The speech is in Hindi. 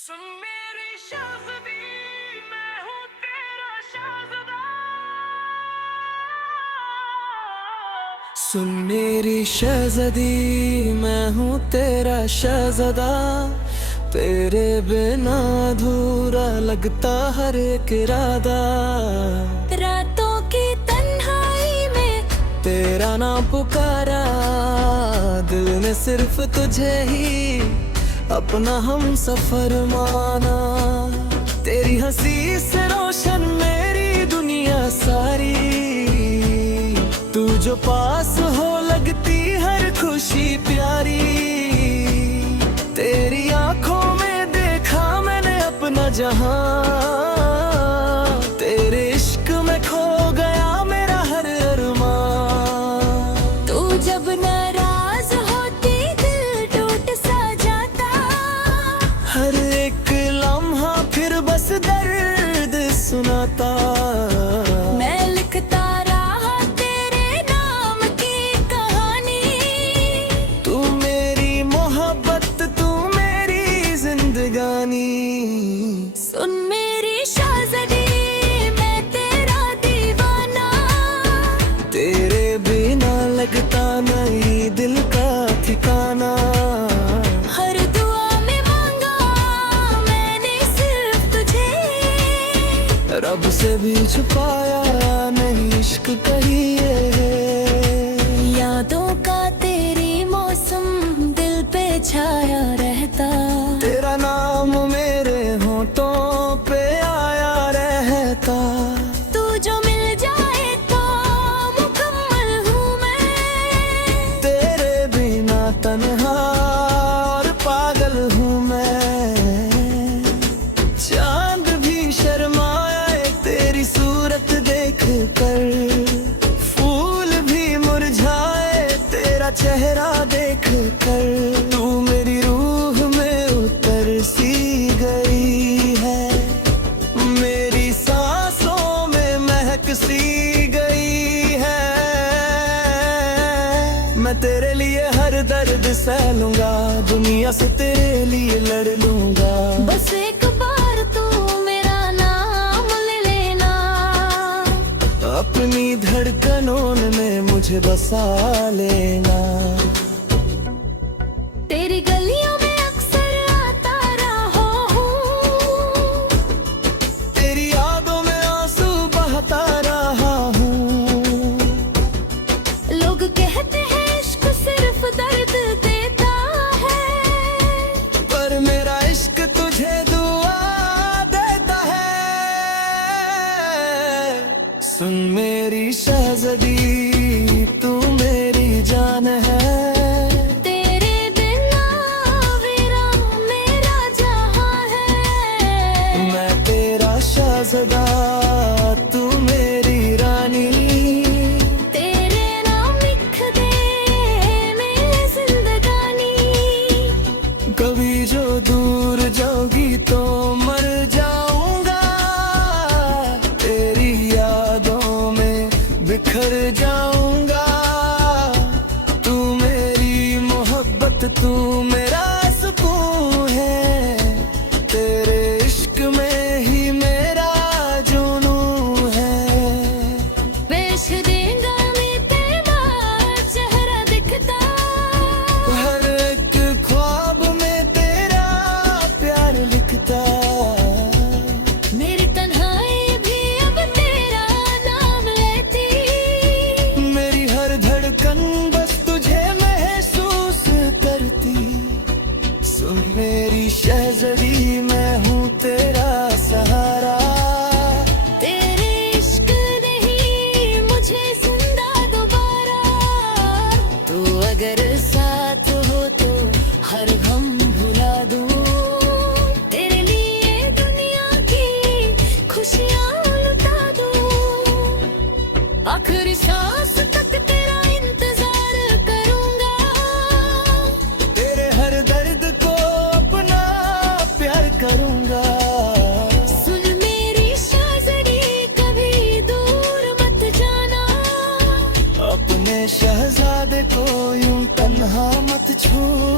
सुन मेरी शहज़दी, मैं हूँ तेरा शहज़दा। सुन मेरी शहज़दी, मैं हूँ तेरा शहज़दा। तेरे बिना अधूरा लगता हर एक इरादा। रातों की तन्हाई में तेरा नाम पुकारा, दिल ने सिर्फ तुझे ही अपना हम सफर माना। तेरी हंसी से रोशन मेरी दुनिया सारी। तू जो पास हो लगती हर खुशी प्यारी। तेरी आंखों में देखा मैंने अपना जहां। तेरे इश्क में खो गया मेरा हर अरमान। तू जब नाराज होती दिल टूट सा जाता। हर एक लम्हा फिर बस दर्द सुनाता। मैं लिखता रहा तेरे नाम की कहानी। तू मेरी मोहब्बत, तू मेरी जिंदगानी। सुन मेरी शहज़दी, मैं तेरा दीवाना। तेरे बिना लगता नहीं दिल का ठिकाना। हर दुआ में मांगा मैंने सिर्फ तुझे। रब से भी छुपाया नहीं इश्क कहिए। यादों का तेरी मौसम दिल पे छाया रहता। तेरा नाम मेरे होठों पे आया रहता। तू जो मिल जाए तो मुकम्मल हूँ मैं। तेरे बिना तन्हा और पागल हूँ मैं। चांद भी शर्माए तेरी सूरत देख कर। फूल भी मुरझाए तेरा चेहरा देख कर। तू मेरी रूह में उतर सी गई है। मेरी सांसों में महक सी गई है। मैं तेरे लिए हर दर्द सह लूंगा। दुनिया से तेरे लिए लड़ लूंगा। बस एक बार तू मेरा नाम ले लेना। अपनी धड़कनों में मुझे बसा लेना। तेरी गलियों में अक्सर आता रहा हूँ। तेरी यादों में आंसू बहता रहा हूँ। लोग कहते हैं इश्क सिर्फ दर्द देता है। पर मेरा इश्क तुझे दुआ देता है। सुन मेरी शहज़दी, तू मेरी जान है। तेरे बिना वीरान मेरा जहां है। मैं तेरा शहज़दा, तू मेरी रानी। तेरे नाम लिख दे मेरी जिंदगानी। कभी जो दूर जाओगी तो मर जाऊंगा। तेरी यादों में बिखर जाऊंगा। तू मेरी मोहब्बत, तू मेरा सुकून है। तेरे इश्क में ही मेरा जुनून है। पेश देगा मैं तेरा चेहरा दिखता। हर एक ख्वाब में तेरा प्यार लिखता। मेरी तन्हाई भी अब तेरा नाम लेती। मेरी हर धड़कन बस तुझे महसूस करती। सुन मेरी शहज़दी, मैं हूँ तेरा सहारा। तेरे इश्क नहीं मुझे जिंदा दोबारा। तू अगर साथ हो तो हर गम भुला दूं। तेरे लिए दुनिया की खुशियाँ लुटा दूं। आखिरी सांस तक तेरा इंतजार करूंगा। तेरे हर दर्द को अपना प्यार करूंगा। सुन मेरी शहज़दी, कभी दूर मत जाना। अपने शहजादे को यूं तन्हा मत छोड़।